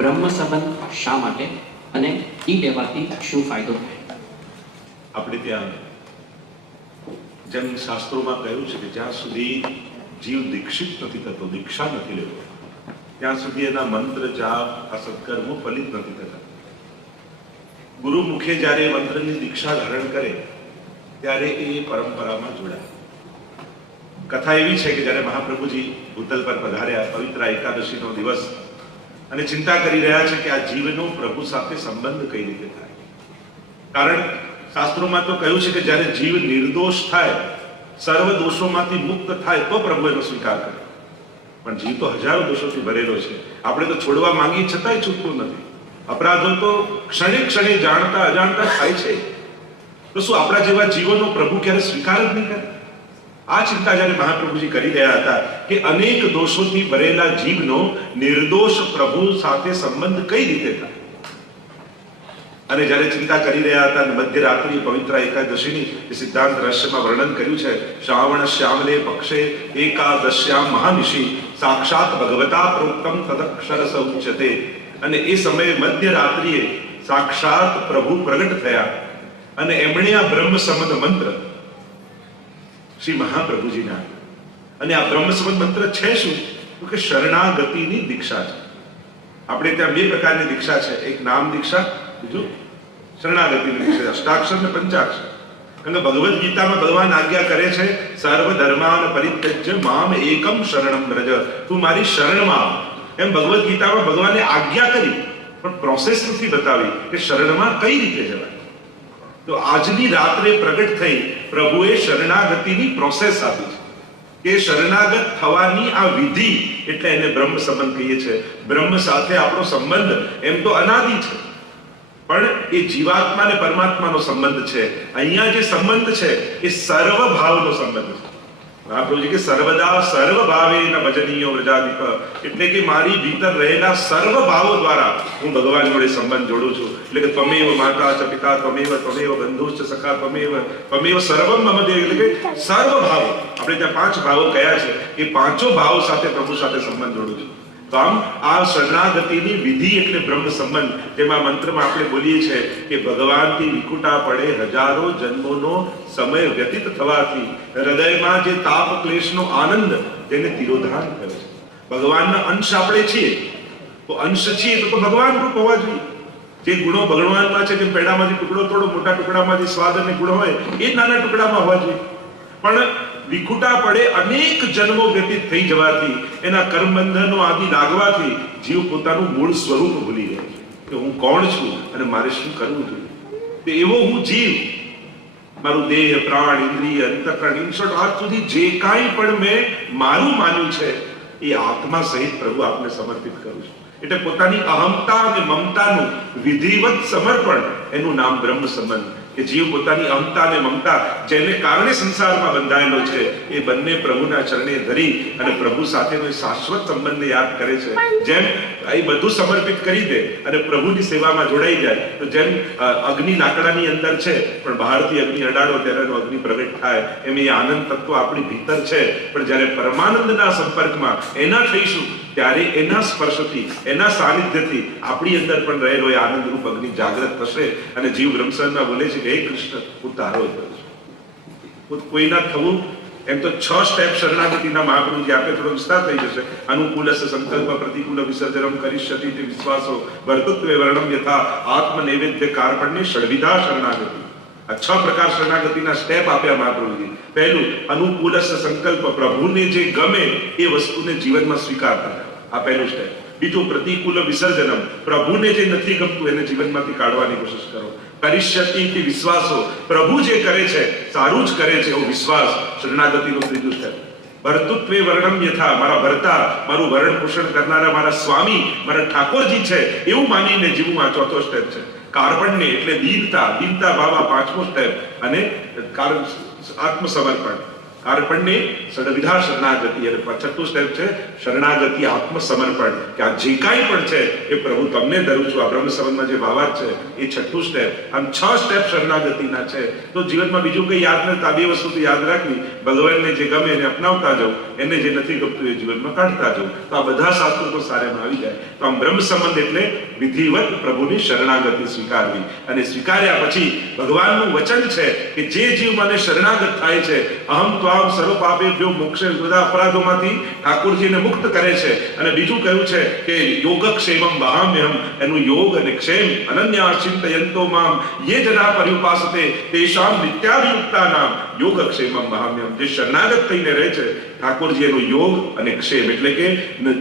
બ્રહ્મ સંબંધ શા માટે અને એ લેવાથી શું ફાયદો થાય? આપણે ત્યાં જેમ શાસ્ત્રોમાં કહ્યું છે કે જ્યાં સુધી જીવ દીક્ષિત નથી થતો, દીક્ષા નથી લેતો, ત્યાં સુધી એના મંત્ર જાપ આ સત્કર્મો ફલિત નથી થતા. ગુરુ મુખે જ્યારે મંત્રની દીક્ષા ધારણ કરે ત્યારે એ પરંપરામાં જોડાય. કથા એવી છે કે જ્યારે મહાપ્રભુજી ભૂતલ પર પધાર્યા, પવિત્ર એકાદશીનો દિવસ, અને ચિંતા કરી રહ્યા છે કે આ જીવનો પ્રભુ સાથે સંબંધ કઈ રીતે થાય. કારણ શાસ્ત્રોમાં તો કહ્યું છે કે જ્યારે જીવ નિર્દોષ થાય, સર્વ દોષોમાંથી મુક્ત થાય તો પ્રભુ એનો સ્વીકાર કરે. પણ જીવ તો હજારો દોષોથી ભરેલો છે. આપણે તો છોડવા માંગી છતાંય છૂટતું નથી. અપરાધો તો ક્ષણે ક્ષણે જાણતા અજાણતા થાય છે. તો શું આપણા જેવા જીવોનો પ્રભુ ક્યારે સ્વીકાર જ નહીં કરે? આ ચિંતા જ્યારે મહાપ્રભુજી કરી રહ્યા હતા કે અનેક દોષોથી ભરેલા જીવનો નિર્દોષ પ્રભુ સાથે સંબંધ કઈ રીતે થાય, અને જ્યારે ચિંતા કરી રહ્યા હતા, મધ્યરાત્રિ પવિત્ર એકાદશીની સિદ્ધાંત રહસ્યમાં વર્ણન કર્યું છે. શ્રાવણ શ્યામલે પક્ષે એકાદશ્યામ મહાનિશી સાક્ષાત ભગવતા પ્રોક્તમ તદક્ષરસ ઉચ્યતે. અને એ સમયે મધ્યરાત્રિએ સાક્ષાત પ્રભુ પ્રગટ થયા અને એમણે આ બ્રહ્મ સંબંધ મંત્ર શ્રી મહાપ્રભુજીના, અને આ બ્રહ્મ સંબંધ મંત્ર છે શું? તો કે શરણાગતિની દીક્ષા છે. આપણે ત્યાં બે પ્રકારની દીક્ષા છે, એક નામ દીક્ષા, બીજું શરણાગતિની દીક્ષા, અષ્ટાક્ષર ને પંચાક્ષર. કારણ કે ભગવદ્ ગીતામાં ભગવાન આજ્ઞા કરે છે, સર્વ ધર્માન પરિત્યજ્ય મામ એકમ શરણમ વ્રજ, તું મારી શરણમાં આવ. એમ ભગવદ્ ગીતામાં ભગવાને આજ્ઞા કરી, પણ પ્રોસેસ નથી બતાવી કે શરણમાં કઈ રીતે જવાય. તો આજની રાત્રે પ્રગટ થઈ પ્રભુએ શરણાગતિની પ્રોસેસ આપી છે કે શરણાગત થવાની આ વિધિ, એટલે એને બ્રહ્મ સંબંધ કહીએ છીએ. બ્રહ્મ સાથે આપણો સંબંધ એમ તો અનાદિ છે, પણ એ જીવાત્મા અને પરમાત્માનો સંબંધ છે. અહીંયા જે સંબંધ છે એ સર્વ ભાવનો સંબંધ છે. મહાપ્રભુજી કે સર્વદા સર્વ ભાવેન ભજનીયો વ્રજાધિપ, એટલે કે મારી ભીતર રહેલા સર્વ ભાવો દ્વારા હું ભગવાન જોડે સંબંધ જોડું છું. એટલે કે ત્વમેવ માતા ચ પિતા ત્વમેવ ત્વમેવ બંધુશ્ચ સખા ત્વમેવ ત્વમેવ સર્વમ મમ દેવ, એટલે કે સર્વ ભાવો. આપણે ત્યાં 5 ભાવો કયા છે, એ પાંચો ભાવો સાથે પ્રભુ સાથે સંબંધ જોડું છું. તો આમ આ શરણાગતિની વિધિ એટલે બ્રહ્મ સંબંધ. તેમાં મંત્રમાં આપણે બોલીએ છીએ કે ભગવાનથી વિકુટા પડે હજારો જન્મોનો સમય વ્યતીત થવાથી હૃદયમાં જે તાપ ક્લેશનો આનંદ તેને તિરોધાન કરે છે. ભગવાનના અંશ આપણે છીએ, તો અંશ છીએ તો ભગવાન રૂપ હોવા જોઈએ. જે ગુણો ભગવાનમાં છે, જેમ પેડામાંથી ટુકડો તોડો, મોટા ટુકડામાંથી સ્વાદ અને ગુણ હોય, એ નાના ટુકડામાં હોવા જોઈએ. પણ વિખુટા પડે અનેક જન્મો વ્યતીત થઈ જવાથી, એના કર્મબંધનો આદિ લાગવાથી જીવ પોતાનું મૂળ સ્વરૂપ ભૂલી જાય છે કે હું કોણ છું અને મારે શું કરવું જોઈએ. તો એવો હું જીવ, મારું દેહ, પ્રાણ, ઇન્દ્રિય, અંતઃકરણ, ઇન શોર્ટ આજ સુધી જે કાંઈ પણ મેં મારું માન્યું છે એ આત્મા સહિત પ્રભુ આપને સમર્પિત કરું છું. એટલે પોતાની અહમતા અને મમતાનું વિધિવત સમર્પણ, એનું નામ બ્રહ્મ સંબંધ. કે જીવ પોતાની અહમતા અને મમતા જેને કારણે સંસારમાં બંધાયેલો છે, એ બંને પ્રભુના ચરણે ધરી અને પ્રભુ સાથેનો એ શાશ્વત સંબંધને યાદ કરે છે. જેમ એ બધું સમર્પિત કરી દે અને પ્રભુની સેવામાં જોડાઈ જાય, તો જેમ અગ્નિ લાકડાની અંદર છે પણ બહારથી અગ્નિ અડાડો ત્યારે એનો અગ્નિ પ્રગટ થાય, એમ એ આનંદ તત્વ આપણી ભીતર છે, પણ જ્યારે પરમાનંદના સંપર્કમાં એના થઈશું ત્યારે એના સ્પર્શથી, એના સાનિધ્યથી આપણી અંદર પણ રહેલો એ આનંદરૂપ અગ્નિ જાગૃત થશે. અને જીવ બ્રહ્મસરમાં બોલે છે કે હે કૃષ્ણ, હું તારો જ છું, કોઈના થવું. એમ તો 6 સ્ટેપ શરણાગતિના મહાપ્રભુજી આપે, થોડો વિસ્તાર થઈ જશે. અનુકૂલસ્ય સંકલ્પ પ્રતિકૂલ વિસર્જનમ કરિષ્યતિ તે વિશ્વાસો વર્તુત્વે વર્ણમ યથા આત્મ નૈવેદ્ય કાર્પણ્ય ષડવિધા શરણાગતિ. આ 6 પ્રકાર શરણાગતિના સ્ટેપ આપ્યા મહાપ્રભુજી. પહેલું, અનુકૂલસ્ય સંકલ્પ, પ્રભુને જે ગમે એ વસ્તુને જીવનમાં સ્વીકારતા, આ પહેલું સ્ટેપ. બીજું, પ્રતિકૂલ વિસર્જનમ, પ્રભુને જે નથી ગમતું એને જીવનમાંથી કાઢવાની કોશિશ કરો. કરિષ્યતિ વિશ્વાસો, પ્રભુ જે કરે છે સારું જ કરે છે એવો વિશ્વાસ, શરણાગતિનું ત્રીજું સ્ટેપ. ભર્તૃત્વે વર્ણમ યથા, મારા ભર્તા, મારું ભરણ પોષણ કરનારા મારા સ્વામી, મારા ઠાકોરજી છે એવું માનીને જીવવું, આ ચોથો સ્ટેપ છે. કાર્પણ્ય એટલે દીનતા, દીનતા ભાવ, આ પાંચમો સ્ટેપ. અને આત્મસમર્પણ, કાર્પણ્ય ષડવિધા શરણાગતિ, અને છઠ્ઠું સ્ટેપ છે શરણાગતિ આત્મસમર્પણ, કે આ જે કાંઈ પણ છે એ પ્રભુ તમને ધરું છું. આ બ્રહ્મ સંબંધમાં જે ભાવાર્થ છે એ છઠ્ઠું સ્ટેપ. આમ 6 સ્ટેપ શરણાગતિના છે. તો જીવનમાં બીજું કંઈ યાદ નથી, આ 2 વસ્તુ તો યાદ રાખવી. ભગવાનને જે ગમે એને અપનાવતા જાઓ, એને જે નથી ગમતું એ જીવનમાં કાઢતા જાઓ. તો આ બધા શાસ્ત્રો તો સારામાં આવી જાય. તો આમ બ્રહ્મ સંબંધ એટલે વિધિવત પ્રભુની શરણાગતિ સ્વીકારવી, અને સ્વીકાર્યા પછી ભગવાનનું વચન છે કે જે જીવ મને શરણાગત થાય છે, અહમ ત્વામ સર્વ પાપેભ્યો મોક્ષે, બધા અપરાધોમાંથી ઠાકોરજીને મુક્ત કરે છે. અને બીજું કહ્યું છે કે યોગક્ષેમમ વહામ્યહમ, એનું યોગ અને ક્ષેમ અનન્યા ચિંતયંતો મામ યે જના પર્યુપાસતે તેષામ નિત્યાભિયુક્તાનામ યોગક્ષેમમ વહામ્યહમ. જે શરણાગત થઈને રહે છે ઠાકોરજી, એનું યોગ અને ક્ષેમ એટલે કે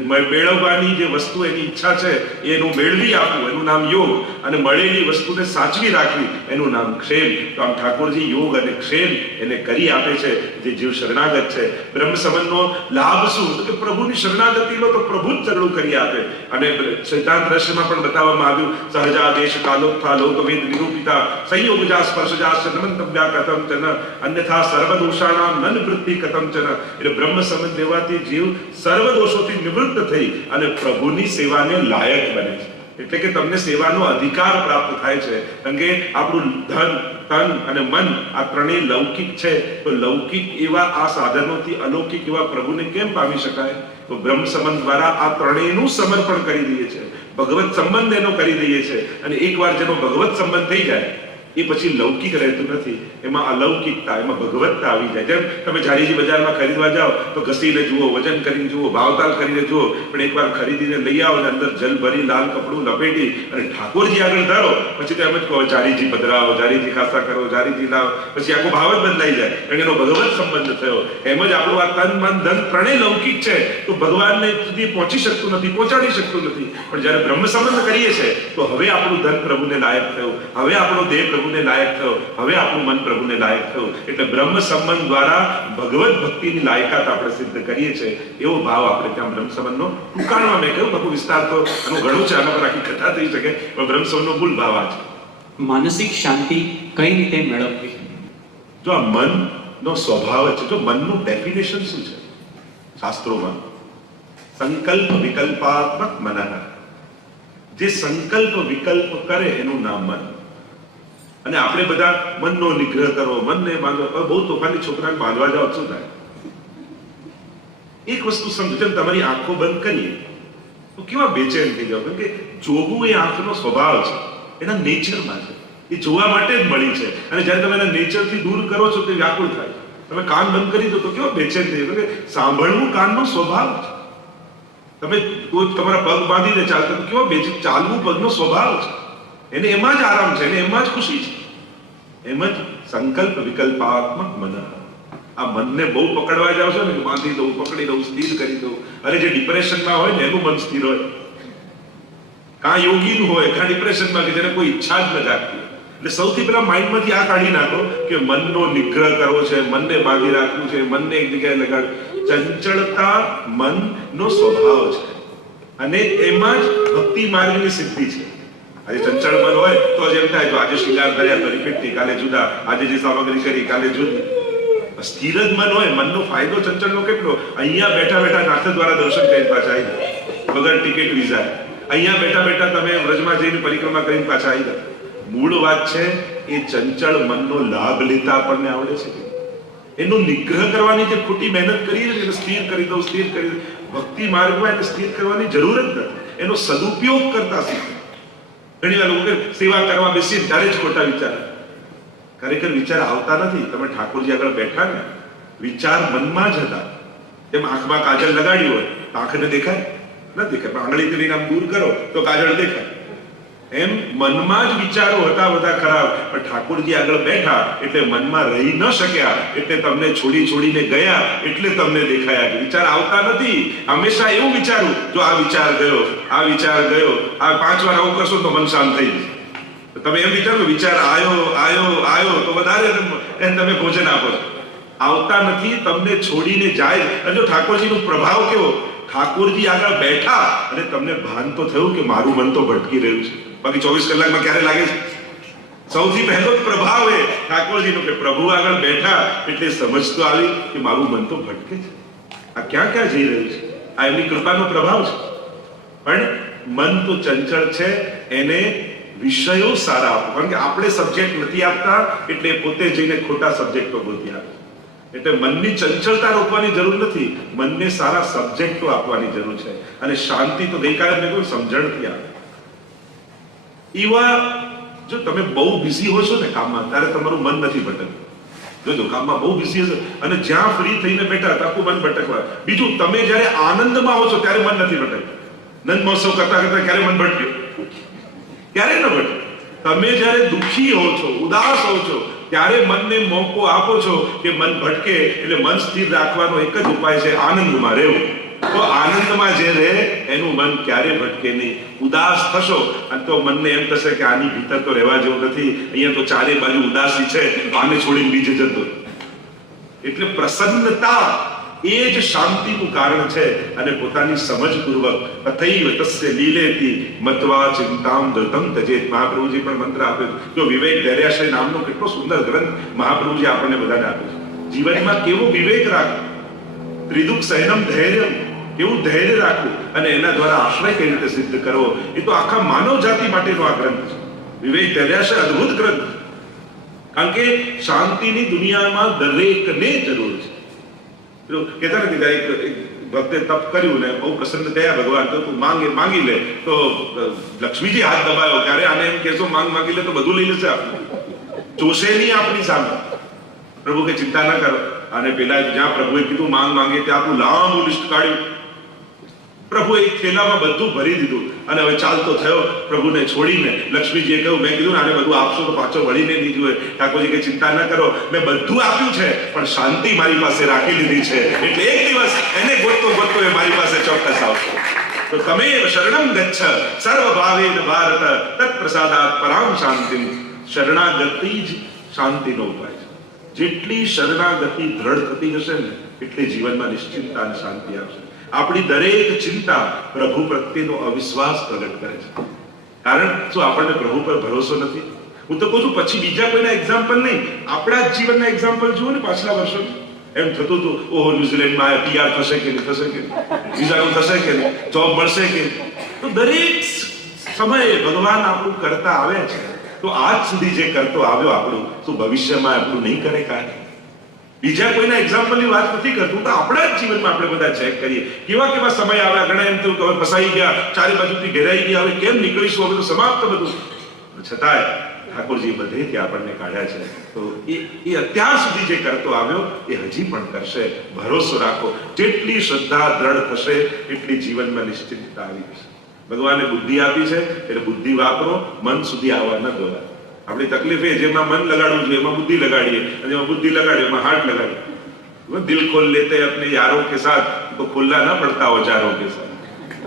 મેળવવાની જે વસ્તુ એની ઈચ્છા છે એનું મેળવી આપવું, એનું નામ યોગ, અને મળેલી વસ્તુને સાચવી રાખવી, એનું નામ ક્ષેમ. તો આમ ઠાકોરજી યોગ અને ક્ષેમ એને કરી આપે છે જે જીવ શરણાગત છે. બ્રહ્મ સંબંધનો લાભ શું? તો કે પ્રભુની શરણાગતિ લો તો પ્રભુ જ ચરણું કરી આપે. અને સિદ્ધાંત દ્રશ્યમાં પણ બતાવવામાં આવ્યું, સહજાદેશ કાલોત્થા લોકવેદ નિરૂપિતા સંયોગજા સ્પર્શજા નમંતવ્યા કથમ ચન અન્યથા સર્વદોષાણામ ન નિવૃત્તિ કથમ ચન. એટલે બ્રહ્મ સંબંધ લેવાથી જીવ સર્વ દોષોથી નિવૃત્ત થઈ અને પ્રભુની સેવાને લાયક બને છે. એટલે કે તમને સેવાનો અધિકાર પ્રાપ્ત થાય છે. કારણ કે આપણું ધન, તન અને મન આ ત્રણેય લૌકિક છે. તો લૌકિક એવા આ સાધનોથી અલૌકિક એવા પ્રભુને કેમ પામી શકાય? તો બ્રહ્મ સંબંધ દ્વારા આ ત્રણેયનું સમર્પણ કરી દઈએ છે, ભગવત સંબંધ એનો કરી દઈએ છે. અને એકવાર જેનો ભગવત સંબંધ થઈ જાય એ પછી લૌકિક રહેતું નથી, એમાં અલૌકિકતા, એમાં ભગવતતા આવી જાય. જેમ તમે જાડીજી બજારમાં ખરીદવા જાઓ તો ઘસીને જુઓ, વજન કરીને જુઓ, ભાવતાલ કરીને જુઓ, પણ એકવાર ખરીદીને લઈ આવો અને અંદર જલ ભરી લાલ કપડું લપેટી અને ઠાકોરજી આગળ ધરો, પછી તો એમ જ કહો જાડીજી પધરાવો, જાડીજી ખાસા કરો, જાડીજી લાવો, પછી આખો ભાવ જ બદલાઈ જાય, કારણ એનો ભગવત સંબંધ થયો. એમ જ આપણું આ તન મન ધન ત્રણેય લૌકિક છે, તો ભગવાનને સુધી પહોંચી શકતું નથી, પહોંચાડી શકતું નથી. પણ જ્યારે બ્રહ્મ સંબંધ કરીએ છીએ તો હવે આપણું ધન પ્રભુને લાયક થયું, હવે આપણો દેહ પ્રભુને લાયક થયો, હવે આપણું મન પ્રભુને લાયક થયું. એટલે બ્રહ્મ સંબંધ દ્વારા ભગવત ભક્તિની લાયકાત આપણે સિદ્ધ કરીએ છીએ. એવો ભાવ આપણે ત્યાં બ્રહ્મ સંબંધનો ટૂંકાણમાં મેં કહ્યું, બાપુ વિસ્તાર તો આનું ઘણું છે, આના પર આખી કથા થઈ શકે, પણ બ્રહ્મ સંબંધનો મૂળ ભાવ આ છે. માનસિક શાંતિ કઈ રીતે મેળવવી? જો આ મનનો સ્વભાવ છે, જો મનનું ડેફિનેશન શું છે શાસ્ત્રોમાં? સંકલ્પ વિકલ્પાત્મક મનઃ. જે સંકલ્પ વિકલ્પ કરે એનું નામ મન. અને આપણે બધા મનનો નિગ્રહ કરો, મનને બાંધો, બહુ તોફાની છોકરાને બાંધવા જાઓ શું થાય? એક વસ્તુ સમજો, જેમ તમારી આંખો બંધ કરીએ તો કેવા બેચેન થઈ જાવ, કારણ કે જોવું એ આંખનો સ્વભાવ છે, એના નેચરમાં છે, એ જોવા માટે જ મળી છે. અને જ્યારે તમે એના નેચરથી દૂર કરો છો તો વ્યાકુળ થાય. તમે કાન બંધ કરી દો તો કેવા બેચેન થઈ જાય, કારણ કે સાંભળવું કાનનો સ્વભાવ છે. તમે તમારા પગ બાંધીને ચાલતા તો કેવા બેચેન, ચાલવું પગનો સ્વભાવ છે, એને એમાં જ આરામ છે, એને એમાં જ ખુશી છે. એમ જ સંકલ્પ વિકલ્પાત્મક મન. આ મનને બહુ પકડવા જાવ છો ને, કે બાંધી દઉં, પકડી દઉં, સ્થિર કરી દઉં. અરે જે ડિપ્રેશનમાં હોય ને એનું મન સ્થિર હોય, કાં યોગીનું હોય, કાં ડિપ્રેશનમાં, કે જેને કોઈ ઈચ્છા જ ન જાગતી. એટલે સૌથી પહેલા માઇન્ડમાંથી આ કાઢી નાખો કે મનનો નિગ્રહ કરવો છે, મનને બાંધી રાખવું છે, મનને એક જગ્યાએ લગાડવું. ચંચળતા મનનો સ્વભાવ છે, અને એમાં જ ભક્તિ માર્ગની સિદ્ધિ છે. આજે ચંચળ મન હોય તો જેમ થાય, તો આજે શિંગાર કર્યા તો રિપીટ થઈ, કાલે જુદા, આજે જે સામગ્રી કરી કાલે જુદી. સ્થિર જ મન હોય, મનનો ફાયદો ચંચળનો કેટલો? અહીંયા બેઠા બેઠા નાથ દ્વારા દર્શન કરીને પાછા આવી જાય, વગર ટિકિટ વિઝા. અહીંયા બેઠા બેઠા તમે વ્રજમાં જઈને પરિક્રમા કરીને પાછા આવી જાય. મૂળ વાત છે એ ચંચળ મનનો લાભ લેતા આપણને આવડે છે કે એનો નિગ્રહ કરવાની જે ખોટી મહેનત કરીએ છીએ, એને સ્થિર કરી દઉં, સ્થિર કરી દઉં. ભક્તિ માર્ગમાં એને સ્થિર કરવાની જરૂર જ નથી, એનો સદુપયોગ કરતા શીખો. ઘણી વાર લોકો સેવા કરવા બેસીએ ત્યારે જ ખોટા વિચાર, ખરેખર વિચાર આવતા નથી. તમે ઠાકોરજી આગળ બેઠા ને, વિચાર મનમાં જ હતા. જેમ આંખમાં કાજળ લગાડ્યું હોય તો આંખને દેખાય ન દેખાય, પણ આંગળીથી લઈને આમ દૂર કરો તો કાજળ દેખાય. એમ મનમાં જ વિચારો હતા બધા ખરાબ, પણ ઠાકોરજી આગળ બેઠા એટલે મનમાં રહી ન શક્યા, એટલે તમને છોડીને ગયા, એટલે તમને દેખાયા. વિચાર આવતા નથી. હંમેશા એવું વિચારું, જો આ વિચાર ગયો, આ વિચાર ગયો, આ 5 વાર આવું કરશો તો મન શાંત થઈ જશે. તમે એમ વિચારો વિચાર આયો તો વધારે તમે ભોજન આપો છો. આવતા નથી, તમને છોડીને જાય. અને જો ઠાકોરજીનો પ્રભાવ કેવો, ઠાકોરજી આગળ બેઠા અને તમને ભાન તો થયું કે મારું મન તો ભટકી રહ્યું છે. બાકી 24 કલાકમાં ક્યારે લાગે છે? સૌથી પહેલો જ પ્રભાવ એ ઠાકોરજીનો કે પ્રભુ આગળ બેઠા એટલે સમજ તો આવી કે મારું મન તો ભટકે છે, આ ક્યાં ક્યાં જઈ રહ્યું છે, આ એમની કૃપાનો પ્રભાવ છે. પણ મન તો ચંચળ છે, એને વિષયો સારા આપો, કારણ કે આપણે સબ્જેક્ટ નથી આપતા એટલે પોતે જઈને ખોટા સબ્જેક્ટો ગોતી આપે. એટલે મનની ચંચળતા રોકવાની જરૂર નથી, મનને સારા સબ્જેક્ટો આપવાની જરૂર છે. અને શાંતિ તો ગઈકાલે મેં કહ્યું સમજણથી આવે. એવા જો તમે બહુ બિઝી હો છો ને કામમાં, ત્યારે તમારું મન નથી ભટકતું. જોજો કામમાં બહુ બિઝી હશો અને જ્યાં ફ્રી થઈને બેઠા આખું મન ભટકવા. બીજું, તમે જ્યારે આનંદમાં હો છો ત્યારે મન નથી ભટકતું. નંદ મહોત્સવ કરતા કરતા ક્યારે મન ભટક્યું? ક્યારે ન ભટકે. તમે જ્યારે દુઃખી હો છો, ઉદાસ હો છો, ત્યારે મનને મોકો આપો છો કે મન ભટકે. એટલે મન સ્થિર રાખવાનો એક જ ઉપાય છે, આનંદમાં રહેવું. તો આનંદમાં જે રહે એનું મન ક્યારે ભટકે નહીં. ઉદાસ થશો અને તો મનને એમ થશે કે આની ભીતર તો રહેવા જેવું નથી, અહીંયા તો ચારે બાજુ ઉદાસી છે, આને છોડીને બીજે જતો. એટલે પ્રસન્નતા એ જ શાંતિનું કારણ છે. અને પોતાની સમજપૂર્વક અથૈવ તસ્ય લીલેતિ મત્વા ચિંતામ ધૃતમ તજેત. મહાપ્રભુજી પણ મંત્ર આપ્યો. જો વિવેક ધૈર્યાશ્રય નામનો કેટલો સુંદર ગ્રંથ મહાપ્રભુજી આપણને બધાને આપ્યો છે. જીવનમાં કેવો વિવેક રાખવો, ત્રિદુઃખ સહનમ ધૈર્યમ, કેવું ધૈર્ય રાખવું અને એના દ્વારા આશ્રય કઈ રીતે સિદ્ધ કરવો, એ તો આખા માનવ જાતિ માટેનો આ ગ્રંથ છે. વિવેક ધૈર્યાશ્રય અદ્ભુત ગ્રંથ. કારણ કે શાંતિની દુનિયામાં દરેકને જરૂર છે. કહેતા નથી એક ભક્તે તપ કર્યું ને બહુ પ્રસન્ન થયા ભગવાન, તો તું માંગી લે. તો લક્ષ્મીજી હાથ દબાયો, ક્યારે આને એમ કહેશો માંગી લે તો બધું લઈ લેશે આપણે, જોશે નહીં આપણી સામે. પ્રભુ કે ચિંતા ના કરો. અને પેલા જ્યાં પ્રભુએ કીધું માંગે ત્યાં આપણું લાંબુ લિસ્ટ કાઢ્યું. પ્રભુએ એક થેલામાં બધું ભરી દીધું અને હવે ચાલતો થયો પ્રભુને છોડીને. લક્ષ્મીજીએ કહ્યું, મેં કીધું ને આને બધું આપશો તો પાછો વળીને નહીં જોઈએ. ઠાકોરજી કે ચિંતા ન કરો, મેં બધું આપ્યું છે પણ શાંતિ મારી પાસે રાખી લીધી છે, એટલે એક દિવસ એને ગોતતો એ મારી પાસે ચોક્કસ આવશે. તો તમે શરણમ ગચ્છ સર્વ ભાવેન ભારત તત્ પ્રસાદાત પરામ શાંતિમ. શરણાગતિ જ શાંતિનો ઉપાય છે. જેટલી શરણાગતિ દ્રઢ થતી જશે ને એટલે જીવનમાં નિશ્ચિંતતા અને શાંતિ આવશે. આપણી દરેક ચિંતા પ્રભુ પ્રત્યેનો અવિશ્વાસ પ્રગટ કરે છે. કારણ શું આપણને પ્રભુ પર ભરોસો નથી? હું તો કહું છું, પછી બીજા કોઈના એક્ઝામ્પલ નહીં, આપણા જ જીવનના એક્ઝામ્પલ જુઓ ને. પાછલા વર્ષો એમ થતું હતું, ઓહો ન્યુઝીલેન્ડમાં PR થશે કે નહીં, થશે કે વિઝા થશે કે નહીં, જોબ મળશે કે. તો દરેક સમયે ભગવાન આપણું કરતા આવે છે. તો આજ સુધી જે કરતો આવ્યો આપણું, શું ભવિષ્યમાં આપણું નહીં કરે? કાંઈ બીજા કોઈના એક્ઝામ્પલની વાત નથી કરતું, તો આપણા જ જીવનમાં આપણે બધા ચેક કરીએ કેવા કેવા સમય આવ્યા. ઘણા એમ થયું કે હવે ફસાઈ ગયા, ચારે બાજુથી ઘેરાઈ ગયા, હવે કેમ નીકળીશું, હવે તો સમાપ્ત બધું. છતાંય ઠાકોરજી બધેથી આપણને કાઢ્યા છે. તો એ અત્યાર સુધી જે કરતો આવ્યો એ હજી પણ કરશે. ભરોસો રાખો. જેટલી શ્રદ્ધા દ્રઢ થશે એટલી જીવનમાં નિશ્ચિંતતા આવી જશે. ભગવાને બુદ્ધિ આપી છે એટલે બુદ્ધિ વાપરો, મન સુધી આવવા ન દોરા. આપણી તકલીફ એ જેમાં મન લગાડવું જોઈએ એમાં બુદ્ધિ લગાડીએ, અને જેમાં બુદ્ધિ લગાડીએ એમાં હાર્ટ લગાડીએ. દિલ ખોલ લેતે અપને યારો કે સાથ તો ખુલ્લા ના પડતા ઓજારો કે સાથ.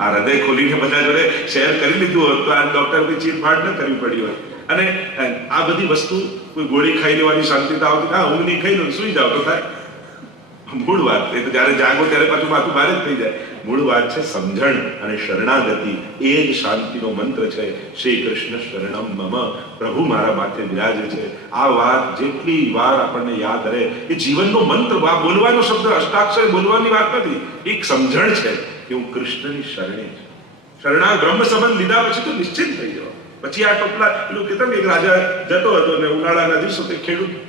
આ હૃદય ખોલીને બધા જોડે શેર કરી લીધું હોત તો આ ડોક્ટર કોઈ ચીરફાડ ન કરવી પડી હોય. અને આ બધી વસ્તુ કોઈ ગોળી ખાઈ લેવાની શાંતિતા આવતી, હા ઊંઘ નહીં ખાઈ લો સુઈ જાવ તો થાય. મૂળ વાત એ તો જયારે જાગો ત્યારે પાછું માથું ભારે જ થઈ જાય. મૂળ વાત છે સમજણ અને શરણાગતિ. એ જ શાંતિનો મંત્ર છે. શ્રી કૃષ્ણ શરણમ મમ, પ્રભુ મારા માથે બિરાજે છે. આ વાત જેટલી વાર આપણને યાદ રહે એ જીવનનો મંત્ર. આ બોલવાનો શબ્દ અષ્ટાક્ષર બોલવાની વાત નથી, એક સમજણ છે કે હું કૃષ્ણની શરણે છું. શરણા બ્રહ્મ સંબંધ લીધા પછી તો નિશ્ચિત થઈ જવા. પછી આ ટોપલા પેલું કહેતા ને એક રાજા જતો હતો ને ઉનાળાના દિવસો તે ખેડૂત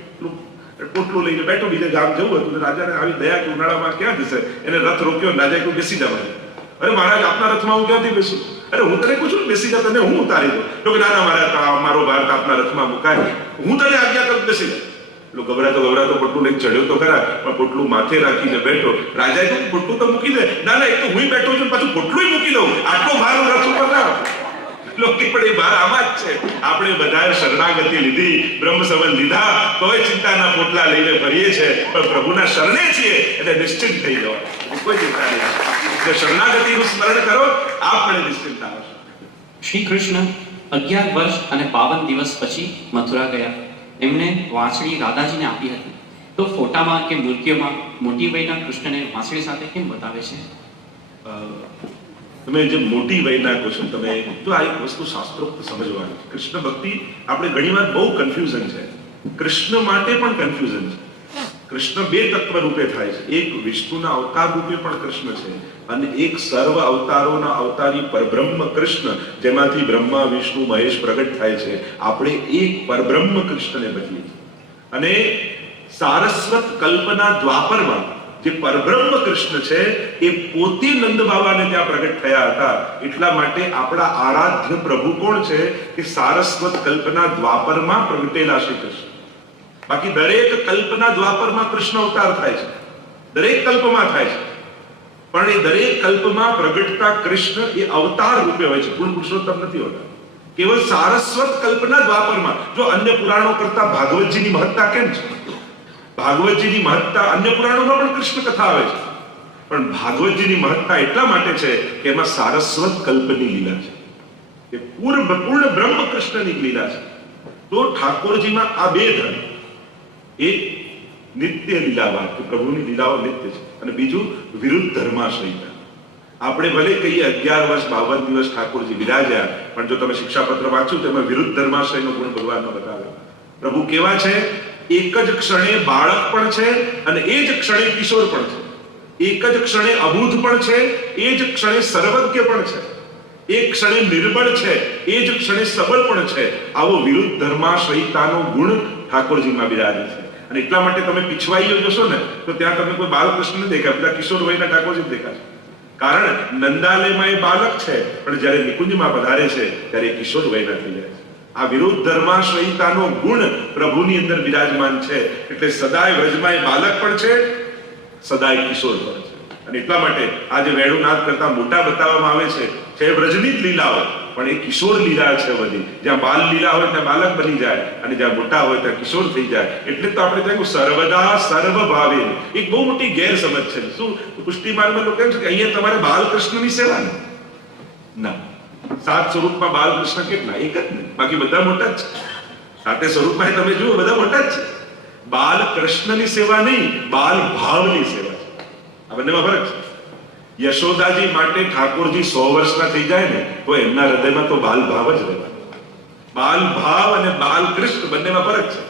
પોટલું લઈને બેઠો, બીજે ગામ જવું હતું. રાજાને આવી દયા કે ઉનાળામાં ક્યાં જશે, એને રથ રોક્યો. રાજાએ કહ્યું બેસી જવા. અરે મહારાજ આપના રથમાં હું ક્યાંથી બેસું? અરે હું તને પૂછું બેસી જા, તને હું ઉતારી દઉં. તો કે ના ના મહારાજ મારો ભારત આપના રથમાં મુકાય, હું તને આજ્ઞા કરું બેસી જા. એટલે ગભરાતો પોટલું લઈને ચડ્યો તો ખરા, પણ પોટલું માથે રાખીને બેઠો. રાજાએ કહ્યું પોટલું તો મૂકી દે. ના ના એક તો હું બેઠો છું પાછું પોટલું મૂકી દઉં, આટલો ભાર રથ ઉપર ના. લોકો પણ એ ભાર આમાં જ છે. આપણે બધાએ શરણાગતિ લીધી, બ્રહ્મ સંબંધ લીધા, તોય ચિંતાના પોટલા લઈને ફરીએ છે, પણ પ્રભુના શરણે છીએ એટલે નિશ્ચિત થઈ જવા. કોઈ ચિંતા નહીં. એટલે શરણાગતિનું સ્મરણ કરો, આપણે નિશ્ચિંતા આવશે. શ્રી કૃષ્ણ 11 વર્ષ અને 52 દિવસ પછી મથુરા ગયા. એમને વાંસળી રાધાજીને આપી હતી. તો ફોટામાં કે મૂર્તિઓમાં મોટી વયના કૃષ્ણને વાંસળી સાથે કેમ બતાવે છે? તમે જે મોટી વયના કહો છો તમે, તો આ એક વસ્તુ શાસ્ત્રોક્ત સમજવાની છે. કૃષ્ણ ભક્તિ આપણે ઘણીવાર બહુ કન્ફ્યુઝન છે. કૃષ્ણ માટે પણ કન્ફ્યુઝન છે. કૃષ્ણ બે તત્વ રૂપે થાય છે. એક વિષ્ણુના અવતાર રૂપે પણ કૃષ્ણ છે, અને એક સર્વ અવતારોના અવતારી પરબ્રહ્મ કૃષ્ણ, જેમાંથી બ્રહ્મા વિષ્ણુ મહેશ પ્રગટ થાય છે. આપણે એક પરબ્રહ્મ કૃષ્ણને બદલીએ છીએ. અને સારસ્વત કલ્પના દ્વાપરમાં જે પરબ્રહ્મ કૃષ્ણ છે એ પોતે નંદ બાબાને ત્યાં પ્રગટ થયા હતા. એટલા માટે આપણા આરાધ્ય પ્રભુ કોણ છે કે સારસ્વત કલ્પના દ્વાપરમાં પ્રગટેલા શ્રી કૃષ્ણ. બાકી દરેક કલ્પના દ્વાપરમાં કૃષ્ણ અવતાર થાય છે, દરેક કલ્પમાં થાય છે, પણ એ દરેક કલ્પમાં પ્રગટતા કૃષ્ણ એ અવતાર રૂપે હોય છે, પૂર્ણ પુરુષોત્તમ નથી હોતા. કેવળ સારસ્વત કલ્પના દ્વાપરમાં. જો અન્ય પુરાણો કરતા ભાગવતજીની મહત્તા કેમ છે? ભાગવતજીની મહત્તા અન્ય પુરાણોમાં પણ કૃષ્ણ કથા આવે છે, પણ ભાગવતજીની મહત્તા એટલા માટે છે કે એમાં સારસ્વત કલ્પની લીલા છે, એ પૂર્ણ બ્રહ્મ કૃષ્ણની લીલા છે. તો ઠાકોરજીમાં આ બે ધર્મ, એક નિત્ય લીલાવાન કે પ્રભુની લીલાઓ નિત્ય છે, અને બીજું વિરુદ્ધ ધર્માશ્રયતા. આપણે ભલે કહીએ 11 વર્ષ 52 દિવસ ઠાકોરજી વિરાજ્યા, પણ જો તમે શિક્ષાપત્ર વાંચ્યું તો એમાં વિરુદ્ધ ધર્માશ્રયનો ગુણ ભગવાનનો બતાવે. પ્રભુ કેવા છે? એક જ ક્ષણે બાળક પણ છે અને એ જ ક્ષણે કિશોર પણ છે. એક જ ક્ષણે અબૂધ પણ છે, એ જ ક્ષણે સર્વજ્ઞ પણ છે. એક ક્ષણે નિર્બળ છે, એ જ ક્ષણે સબળ પણ છે. આવો વિરુદ્ધ ધર્માશ્રયતાનો ગુણ ઠાકોરજીમાં બિરાજે છે. અને એટલા માટે તમે પીછવાઈઓ જોશો ને તો ત્યાં તમને કોઈ બાલકૃષ્ણ નહીં દેખાય, બધા કિશોર વયના ઠાકોરજી દેખાશે. કારણ નંદાલયમાં એ બાલક છે, પણ જ્યારે નિકુંજમાં પધારે છે ત્યારે કિશોર વયના થઈ જાય છે. આ વિરુદ્ધ ધર્માશ્રયતાનો ગુણ પ્રભુની અંદર બિરાજમાન છે. એટલે સદાય વ્રજમાં એ બાલક પણ છે, સદાય કિશોર પણ છે. અને એટલા માટે આ જે વેણુનાદ કરતા મોટા બતાવવામાં આવે છે વ્રજની જ લીલાઓ, પણ એ કિશોર લીલા છે બધી. જ્યાં બાલ લીલા હોય ત્યાં બાલક બની જાય, અને જ્યાં મોટા હોય ત્યાં કિશોર થઈ જાય. એટલે તો આપણે ત્યાં સર્વદા સર્વ ભાવે એક બહુ મોટી ગેરસમજ છે. શું પુષ્ટિ માર્ગમાં લોકો એમ છે કે અહીંયા તમારે બાલકૃષ્ણની સેવા ને ના, 7 સ્વરૂપમાં બાલકૃષ્ણ કેટલા? એક જ ને, બાકી બધા મોટા જ છે. 7 સ્વરૂપમાં તમે જુઓ બધા મોટા જ છે. બાલકૃષ્ણની સેવા નહીં, બાલ ભાવની સેવા છે. આ બંનેમાં ફરક છે. યશોદાજી માટે ઠાકોરજી 100 વર્ષના થઈ જાય ને તો એમના હૃદયમાં તો બાલ ભાવ જ રહેવાનો. બાલ ભાવ અને બાલકૃષ્ણ બંનેમાં ફરક છે.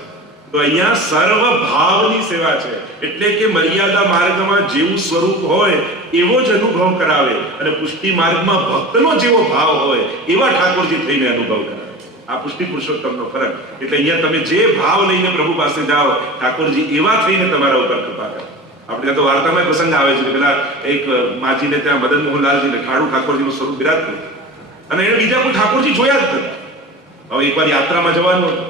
તો અહીંયા સર્વ ભાવની સેવા છે. એટલે કે મર્યાદા માર્ગમાં જેવું સ્વરૂપ હોય એવો જ અનુભવ કરાવે, અને પુષ્ટિ માર્ગમાં ભક્તનો જેવો ભાવ હોય એવા ઠાકોરજી થઈને અનુભવ કરાવે. આ પુષ્ટિ પુરુષોત્તમનો ફરક. એટલે અહીંયા તમે જે ભાવ લઈને પ્રભુ પાસે જાઓ, ઠાકોરજી એવા થઈને તમારા ઉપર કૃપા કરે. આપણે ત્યાં તો વાર્તામાં પ્રસંગ આવે છે કે પેલા એક માજીને ત્યાં મદન મોહનલાલજીને ખાડુ ઠાકોરજીનું સ્વરૂપ બિરાજતું, અને એને બીજા કોઈ ઠાકોરજી જોયા જ નતા. હવે એકવાર યાત્રામાં જવાનું હતું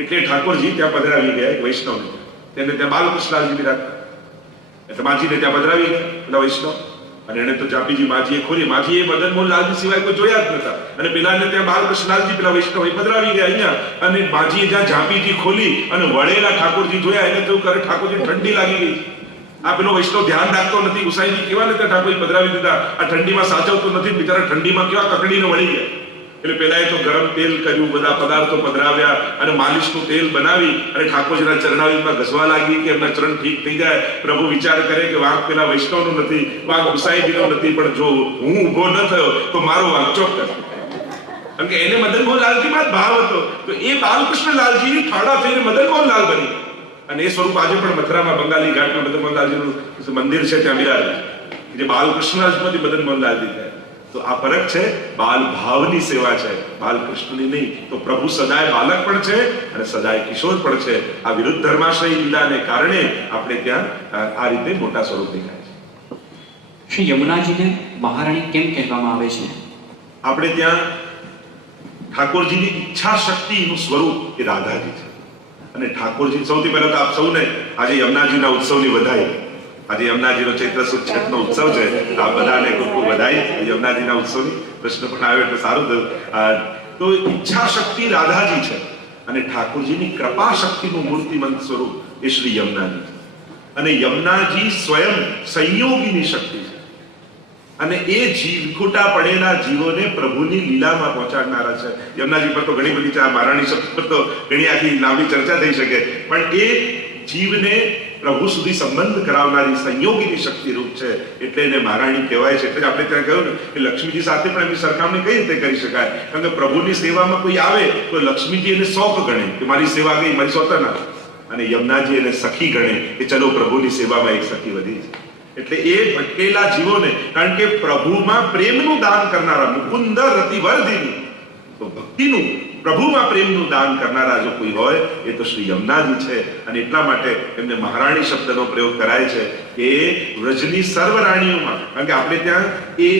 એટલે ઠાકોરજી ત્યાં પધરાવી ગયા એક વૈષ્ણવને. તેને ત્યાં બાલકૃષ્ણલાલજી બિરાજતા, એટલે માજીને ત્યાં પધરાવી ગયા પેલા વૈષ્ણવ. અને એને તો જાપીજી માજીએ ખોલી, માજીએ મદન મોહનલાલજી સિવાય કોઈ જોયા જ નતા. અને પેલાને ત્યાં બાલકૃષ્ણલાલજી પેલા વૈષ્ણવ એ પધરાવી ગયા અહીંયા. અને માજીએ જ્યાં જાપીજી ખોલી અને વળેલા ઠાકોરજી જોયા, એને તો કરે ઠાકોરજી ઠંડી લાગી ગઈ. આ પેલો વૈષ્ણવ ધ્યાન રાખતો નથી, ગુસાઈજી કેવા ને ત્યાં ઠાકોરજી પધરાવી દીધા. આ ઠંડીમાં સાચવતો નથી, બિચારા ઠંડીમાં કેવા કકડીને વળી ગયા. એટલે પેલાએ તો ગરમ તેલ કર્યું, બધા પદાર્થો પધરાવ્યા અને માલિશનું તેલ બનાવી અને ઠાકોરજીના ચરણાવીમાં ઘસવા લાગી કે એમના ચરણ ઠીક થઈ જાય. પ્રભુ વિચાર કરે કે વાંક પેલા વૈષ્ણવનો નથી, વાંક ગુસાઈજીનો નથી, પણ જો હું ઊભો ન થયો તો મારો વાંક ચોક્કસ. કારણ કે એને મદન મોહનલાલજીમાં જ ભાવ હતો. તો એ બાલકૃષ્ણલાલજી ઠાડા થઈને મદન મોહનલાલ બની. અને એ સ્વરૂપ આજે પણ મથુરામાં બંગાળી ઘાટમાં મદન મોહનલાલજીનું મંદિર છે, ત્યાં બિરાજે છે, જે બાલકૃષ્ણમાંથી મદન મોહનલાલજી થયા. તો આ ફરક છે. બાલ ભાવની સેવા છે, બાલકૃષ્ણની નહીં. તો પ્રભુ સદાય બાલક પણ છે અને સદાય કિશોર પણ છે. આ વિરુદ્ધ ધર્માશ્રય લીલાને કારણે આપણે ત્યાં આ રીતે મોટા સ્વરૂપ દેખાય છે. શ્રી યમુનાજીને મહારાણી કેમ કહેવામાં આવે છે? આપણે ત્યાં ઠાકોરજીની ઈચ્છા શક્તિનું સ્વરૂપ એ રાધાજી છે. અને ઠાકોરજી સૌથી પહેલા તો આપ સૌને આજે યમુનાજીના ઉત્સવની વધાઈ. આજે યમુનાજીનો ચૈત્ર સુદ છઠનો ઉત્સવ છે. આ બધાને ખૂબ ખૂબ વધાઈ યમુનાજીના ઉત્સવની. પ્રશ્ન પણ આવ્યો એટલે સારું થયું. તો ઈચ્છા શક્તિ રાધાજી છે અને ઠાકોરજીની કૃપા શક્તિનું મૂર્તિમંત સ્વરૂપ એ શ્રી યમુનાજી છે. અને યમુનાજી સ્વયં સંયોગીની શક્તિ છે, અને એ ખોટા પડેલા જીવોને પ્રભુની લીલામાં પહોંચાડનારા છે. યમુનાજી પર તો ઘણી બધી મહારાણી શબ્દ પર તો ઘણી આખી લાંબી ચર્ચા થઈ શકે, પણ એ જીવને પ્રભુ સુધી સંબંધ કરાવનારી સંયોગીની શક્તિ રૂપ છે, એટલે એને મહારાણી કહેવાય છે. એટલે આપણે ત્યાં કહ્યું ને કે લક્ષ્મીજી સાથે પણ એમની સરખામણી કઈ રીતે કરી શકાય? કારણ કે પ્રભુની સેવામાં કોઈ આવે તો લક્ષ્મીજી એને શોખ ગણે કે મારી સેવા ગઈ, મારી સ્વતના, અને યમુનાજી એને સખી ગણે કે ચલો પ્રભુની સેવામાં એક સખી વધી છે. એટલે એ ભટકેલા જીવોને, કારણ કે પ્રભુમાં પ્રેમનું દાન કરનારા મુકુંદ રતિવર્ધિની, તો ભક્તિનું પ્રભુમાં પ્રેમનું દાન કરનારા જો કોઈ હોય એ તો શ્રી યમુનાજી છે. અને એટલા માટે એમને મહારાણી શબ્દનો પ્રયોગ કરાય છે કે વ્રજની સર્વ રાણીઓમાં, કારણ કે આપણે ત્યાં એ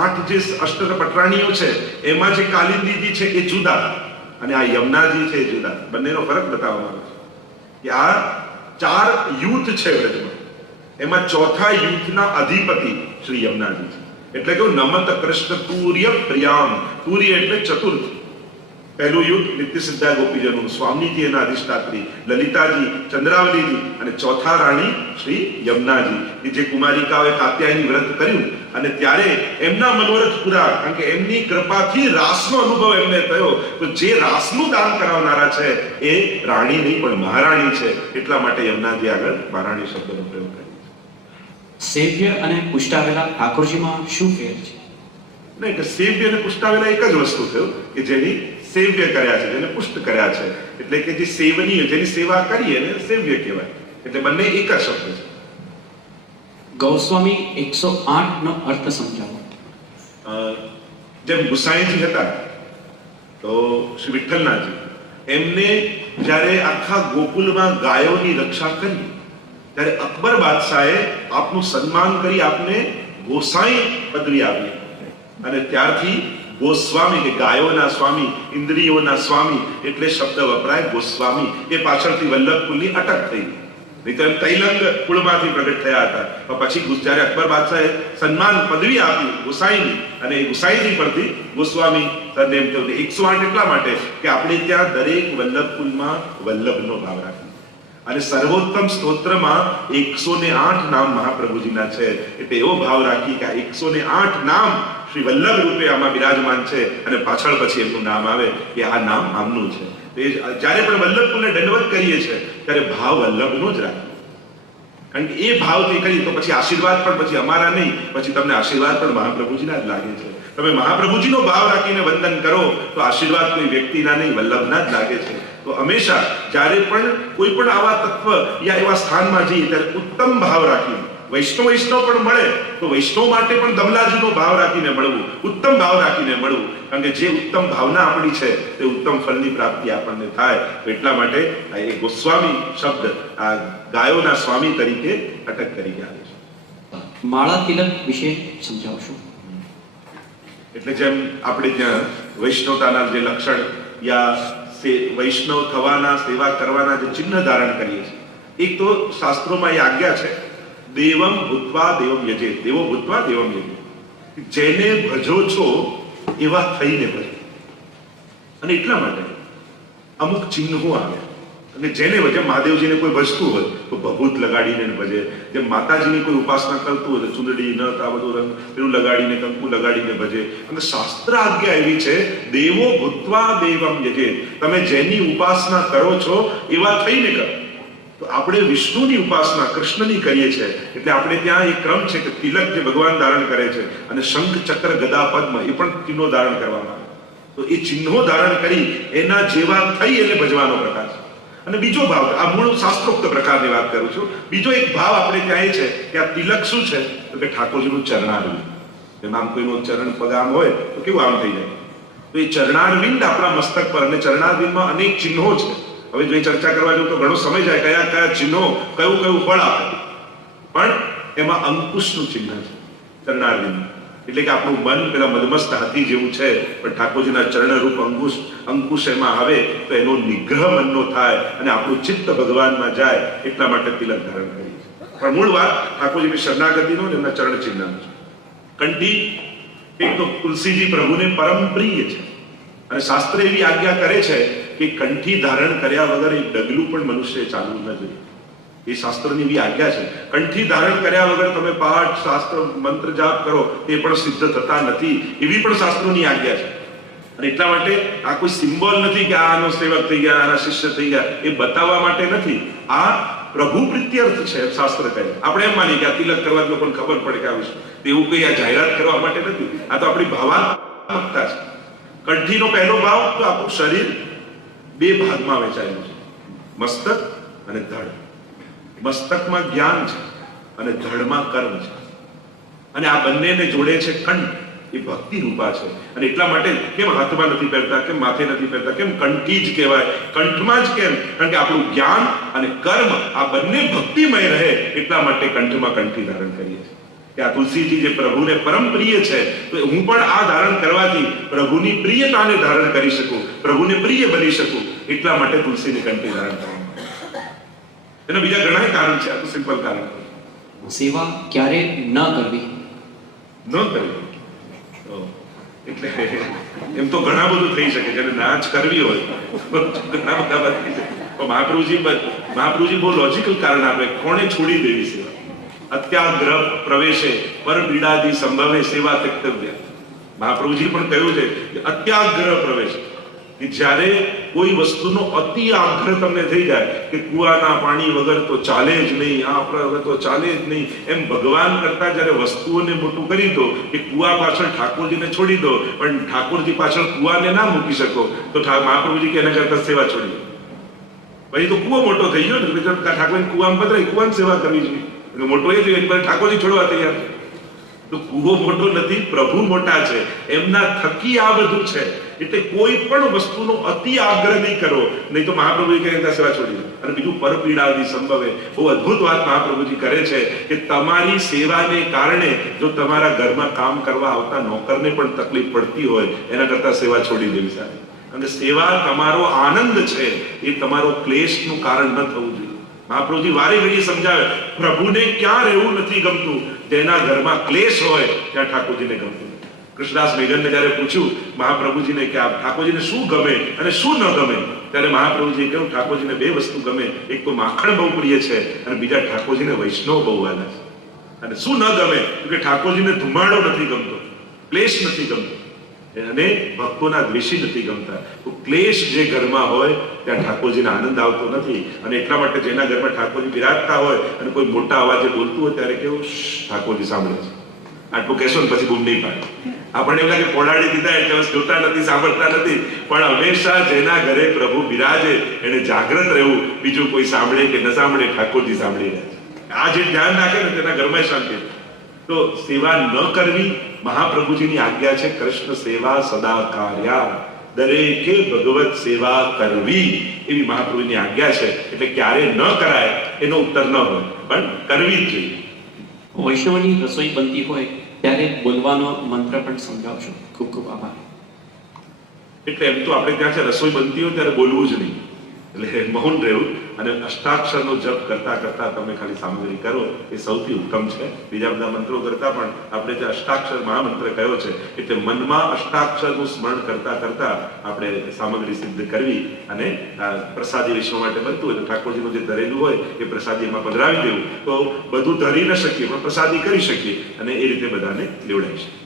8 જે અષ્ટ પટરાણીઓ છે એમાં જે કાલિંદીજી છે એ જુદા અને આ યમુનાજી છે એ જુદા, બંનેનો ફરક બતાવવામાં આવે છે કે આ 4 યુથ છે વ્રજમાં, એમાં ચોથા યુથના અધિપતિ શ્રી યમુનાજી છે. એટલે કે નમત કૃષ્ણ તુર્ય પ્રિયામ, તુર્ય એટલે ચતુર્થ. પહેલું યુદ્ધ નિત્ય સિદ્ધા ગોપીજનનું, સ્વામીજી એના અધિષ્ઠાત્રી, લલિતાજી, ચંદ્રાવલીજી, અને ચોથા રાણી શ્રી યમુનાજી કે જે કુમારિકાઓએ કાત્યાયની વ્રત કર્યું અને ત્યારે એમના મનોરથ પૂરા, કારણ કે એમની કૃપાથી રાસનો અનુભવ એમને થયો. તો જે રાસનું દાન કરાવનારા છે એ રાણી નહીં પણ મહારાણી છે. એટલા માટે યમુનાજી આગળ મહારાણી શબ્દનો પ્રયોગ કર્યો. સેવ્ય અને પુષ્ટાવેલા ઠાકોરજીમાં શું ફેર છે? નહીં કે સેવ્ય અને પુષ્ટાવેલા એક જ વસ્તુ થયું કે જેની સેવ્ય કર્યા છે, જેને પુષ્ટ કર્યા છે. એટલે કે જે સેવનીય, જેની સેવા કરીએ એને સેવ્ય કહેવાય. એટલે બંને એક જ શબ્દ છે. ગૌસ્વામી 108 નો અર્થ સમજાવો. જેમ ગુસાઈજી હતા તો શ્રી વિઠ્ઠલનાથજી, એમને જ્યારે આખા ગોકુલમાં ગાયોની રક્ષા કરી ત્યારે અકબર બાદશાહે આપનું સન્માન કરી આપને ગોસાઈ પદવી આપી. અને ત્યારથી ગોસ્વામી કે ગાયોના સ્વામી, ઇન્દ્રિયોના સ્વામી એટલે શબ્દ વપરાય ગોસ્વામી. એ પાછળથી વલ્લભ કુલની અટક થઈ. નહીં તો એમ તૈલંગ કુળમાંથી પ્રગટ થયા હતા. પણ પછી જ્યારે અકબર બાદશાહે સન્માન પદવી આપી ગોસાઈની, અને એ ગોસાઈજી પરથી ગોસ્વામી સરનેમ થયું. 108 એટલા માટે કે આપણે ત્યાં દરેક વલ્લભ કુલમાં વલ્લભનો ભાવ રાખીએ. અને સર્વોત્તમ સ્તોત્રમાં 108 નામ મહાપ્રભુજીના છે. એટલે એવો ભાવ રાખી કે આ 108 નામ શ્રી વલ્લભ રૂપે આમાં બિરાજમાન છે. અને પાછળ પછી એમનું નામ આવે કે આ નામ આમનું છે. જ્યારે પણ વલ્લભ કુલને દંડવત કરીએ છીએ ત્યારે ભાવ વલ્લભનો જ રાખીએ. કારણ કે એ ભાવથી કરીએ તો પછી આશીર્વાદ પણ પછી અમારા નહીં, પછી તમને આશીર્વાદ પણ મહાપ્રભુજીના જ લાગે છે. તમે મહાપ્રભુજીનો ભાવ રાખીને વંદન કરો તો આશીર્વાદ કોઈ વ્યક્તિના નહીં, વલ્લભના જ લાગે છે. તો હંમેશા જ્યારે પણ કોઈ પણ આવા તત્વ યા એવા સ્થાનમાં જઈએ ત્યારે ઉત્તમ ભાવ રાખીને, વૈષ્ણવ પણ મળે તો વૈષ્ણવ માટે પણ દમલાજીનો ભાવ રાખીને મળવું, ઉત્તમ ભાવ રાખીને મળવું. કારણ કે જે ઉત્તમ ભાવના આપણી છે તે ઉત્તમ ફળની પ્રાપ્તિ આપણને થાય. તો એટલા માટે એ ગોસ્વામી શબ્દ આ ગાયોના સ્વામી તરીકે અટક તરીકે આવે છે. માળા તિલક વિશે સમજાવશો? એટલે જેમ આપણે ત્યાં વૈષ્ણવતાના જે લક્ષણ યા વૈષ્ણવ થવાના, સેવા કરવાના જે ચિહ્ન ધારણ કરીએ છીએ, એક તો શાસ્ત્રોમાં એ આજ્ઞા છે દેવમ ભૂત્વા દેવમ યજેત, દેવો ભૂત્વા દેવમ યજેત. જેને ભજો છો એવા થઈને ભજો. અને એટલા માટે અમુક ચિહ્નો આવે. અને જેને જેમ મહાદેવજીને કોઈ ભજતું હોય તો ભભૂત લગાડીને ભજે, જેમ માતાજીની કોઈ ઉપાસના કરતું હોય તો ચુંદડી ન આ બધું રંગ પેલું લગાડીને, કંકુ લગાડીને ભજે. અને શાસ્ત્ર આજ્ઞા એવી છે દેવો ભૂત્વા દેવમ યજેત, તમે જેની ઉપાસના કરો છો એવા થઈને કરો. તો આપણે વિષ્ણુની ઉપાસના કૃષ્ણની કરીએ છીએ. એટલે આપણે ત્યાં એક ક્રમ છે કે તિલક જે ભગવાન ધારણ કરે છે અને શંખ ચક્ર ગદા પદ્મ એ પણ ચિહ્નો ધારણ કરવામાં આવે. તો એ ચિહ્નો ધારણ કરી એના જેવા થઈ એને ભજવાનો પ્રકાર છે. અને બીજો ભાવ, આ મૂળ શાસ્ત્રોક્ત પ્રકારની વાત કરું છું, બીજો એક ભાવ આપણે ત્યાં એ છે કે આ તિલક શું છે તો કે ઠાકોરજીનું ચરણારવિંદ. જેમ આમ કોઈનું ચરણ પગ આમ હોય તો કેવું આમ થઈ જાય. તો એ ચરણારવિંદ આપણા મસ્તક પર, અને ચરણારવિંદમાં અનેક ચિહ્નો છે. હવે જો એ ચર્ચા કરવા જાઉં તો ઘણો સમય જાય કયા કયા ચિહ્નો કયું ફળ આપે. પણ એમાં અંકુશનું ચિહ્ન છે ચરણારવિંદ. એટલે કે આપણું મન પેલા મદમસ્ત હાથી જેવું છે, પણ ઠાકોરજીના ચરણરૂપ અંકુશ એમાં આવે તો એનો નિગ્રહ મનનો થાય અને આપણું ચિત્ત ભગવાનમાં જાય. એટલા માટે તિલક ધારણ કરીએ છીએ. પણ મૂળ વાત ઠાકોરજીની શરણાગતિનો અને એમના ચરણ ચિહ્નનો છે. કંઠી એક તો તુલસીજી પ્રભુને પરમ પ્રિય છે. અને શાસ્ત્ર એવી આજ્ઞા કરે છે કે કંઠી ધારણ કર્યા વગર એક ડગલું પણ મનુષ્ય ચાલવું ન જોઈએ. એ શાસ્ત્રની એવી આજ્ઞા છે. કંઠી ધારણ કર્યા વગર તમે પાઠ, શાસ્ત્ર, મંત્ર જાપ કરો એ પણ સિદ્ધ થતા નથી, એવી પણ શાસ્ત્રોની આજ્ઞા છે. અને એટલા માટે આ કોઈ સિમ્બોલ નથી કે આનો સેવક થઈ ગયા, આના શિષ્ય થઈ ગયા, એ બતાવવા માટે નથી. આ પ્રભુ પ્રીત્યર્થ છે એમ શાસ્ત્ર કહે. આપણે એમ માનીએ કે આ તિલક કરવા લોકોને ખબર પડે કે આ વસ્તુ એવું કઈ આ જાહેરાત કરવા માટે નથી. આ તો આપણી ભાવાત્મકતા છે. કંઠીનો પહેલો ભાવ તો આપણું શરીર બે ભાગમાં વહેંચાયેલું છે, મસ્તક અને ધડ. મસ્તકમાં જ્ઞાન છે અને ધડમાં કર્મ છે, અને આ બંનેને જોડે છે કંઠ. એ ભક્તિ રૂપા છે. અને એટલા માટે કેમ હાથમાં નથી પહેરતા, કેમ માથે નથી પહેરતા, કેમ કંઠી જ કહેવાય, કંઠમાં જ કેમ? કારણ કે આપણું જ્ઞાન અને કર્મ આ બંને ભક્તિમય રહે એટલા માટે કંઠમાં કંઠી ધારણ કરીએ છીએ. કે આ તુલસીજી જે પ્રભુને પરમ પ્રિય છે, તો હું પણ આ ધારણ કરવાથી પ્રભુની પ્રિયતાને ધારણ કરી શકું, પ્રભુને પ્રિય બની શકું, એટલા માટે તુલસીની કંઠી ધારણ કરવાનું. એના બીજા ઘણા કારણ છે, આ તો સિમ્પલ કારણ છે. સેવા ક્યારે ન કરવી? ન કરવી એટલે એમ તો ઘણા બધું થઈ શકે. જેને નાચ કરવી હોય ઘણા બધા વાત થઈ શકે. પણ મહાપ્રભુજી બહુ લોજિકલ કારણ આપે. કોણે છોડી દેવી સેવા? અત્યાગ્રહ પ્રવેશે પર પીડાદી સંભવે સેવા ત્યક્તવ્ય. મહાપ્રભુજી પણ કહ્યું છે કે અત્યાગ્રહ પ્રવેશ, કે જ્યારે કોઈ વસ્તુનો અતિ આગ્રહ તમને થઈ જાય કે કુવાના પાણી વગર તો ચાલે જ નહીં, આ વગર તો ચાલે જ નહીં, એમ ભગવાન કરતા જ્યારે વસ્તુઓને મોટું કરી દો કે કુવા પાછળ ઠાકોરજીને છોડી દો, પણ ઠાકોરજી પાછળ કુવાને ના મૂકી શકો, તો મહાપ્રભુજી કે એના કરતા સેવા છોડી દો. પછી તો કુવો મોટો થઈ ગયો ને, ઠાકોર કુવામાં પધરાય, કુવાની સેવા કરવી જોઈએ. મોટો એ જોઈએ ઠાકોરજી છોડવા તૈયાર. તો કુવો મોટો નથી, પ્રભુ મોટા છે, એમના થકી આ બધું છે. એટલે કોઈ પણ વસ્તુનો અતિ આગ્રહ નહીં કરવો, નહીં તો મહાપ્રભુજી કહે સેવા છોડી દો. અને બીજું પરપીડાદી સંભવે, બહુ અદ્ભુત વાત મહાપ્રભુજી કરે છે કે તમારી સેવાને કારણે જો તમારા ઘરમાં કામ કરવા આવતા નોકરને પણ તકલીફ પડતી હોય, એના કરતા સેવા છોડી દેવી સારી. અને સેવા તમારો આનંદ છે, એ તમારો ક્લેશનું કારણ ન થવું જોઈએ. મહાપ્રભુજી વારે ઘડીએ સમજાવે, પ્રભુને ક્યાં રહેવું નથી ગમતું? જેના ઘરમાં ક્લેશ હોય ત્યાં ઠાકોરજીને ગમતું. કૃષ્ણદાસ મેઘનને જ્યારે પૂછ્યું મહાપ્રભુજીને કે આ ઠાકોરજીને શું ગમે અને શું ન ગમે, ત્યારે મહાપ્રભુજીએ કહ્યું ઠાકોરજીને બે વસ્તુ ગમે, એક તો માખણ બહુ પ્રિય છે અને બીજા ઠાકોરજીને વૈષ્ણવ બહુ વાલા છે. અને શું ન ગમે કે ઠાકોરજીને ધુમાડો નથી ગમતો, ક્લેશ નથી ગમતો, અને ભક્તોના દ્વેષી નથી ગમતા. તો ક્લેશ જે ઘરમાં હોય ત્યાં ઠાકોરજીને આનંદ આવતો નથી. અને એટલા માટે જેના ઘરમાં ઠાકોરજી બિરાજતા હોય અને કોઈ મોટા અવાજે બોલતું હોય ત્યારે કેવું ઠાકોરજી સાંભળે છે, આટલું કહેશો ને પછી બૂમ નહીં પાડે. આપણને એવું લાગે પોડાડી દીધા એટલે જોતા નથી, સાંભળતા નથી. પણ હંમેશા જેના ઘરે પ્રભુ બિરાજે એને જાગ્રત રહેવું, બીજું કોઈ સાંભળે કે ન સાંભળે, ઠાકોરજી સાંભળી રહ્યા છે. આ જે ધ્યાન રાખે ને તેના ઘરમાં શાંતિ. તો સેવા ન કરવી મહાપ્રભુજીની આજ્ઞા છે. કૃષ્ણ સેવા સદા કાર્યા, દરેકે ભગવત સેવા કરવી, એવી મહાપ્રભુની આજ્ઞા છે. એટલે ક્યારે ન કરાય એનો ઉત્તર ન હોય, પણ કરવી જ જોઈએ. વૈષ્ણવની રસોઈ બનતી હોય ત્યારે બોલવાનો મંત્ર પણ સમજાવશો. ખૂબ ખૂબ આભાર. એટલે એમ તો આપણે ત્યાં છે રસોઈ બનતી હોય ત્યારે બોલવું જ નહીં, એટલે મૌન રહેવું. અને અષ્ટાક્ષરનો જપ કરતા કરતા તમે ખાલી સામગ્રી કરો એ સૌથી ઉત્તમ છે. બીજા બધા મંત્રો કરતા પણ આપણે જે અષ્ટાક્ષર મહામંત્ર કયો છે, એટલે મનમાં અષ્ટાક્ષરનું સ્મરણ કરતા કરતા આપણે સામગ્રી સિદ્ધ કરવી. અને પ્રસાદી વિશ્વ માટે બનતું હોય તો ઠાકોરજીનું જે ધરેલું હોય એ પ્રસાદીમાં પધરાવી દેવું, તો બધું ધરી ન શકીએ પણ પ્રસાદી કરી શકીએ અને એ રીતે બધાને લેવડાવી શકીએ.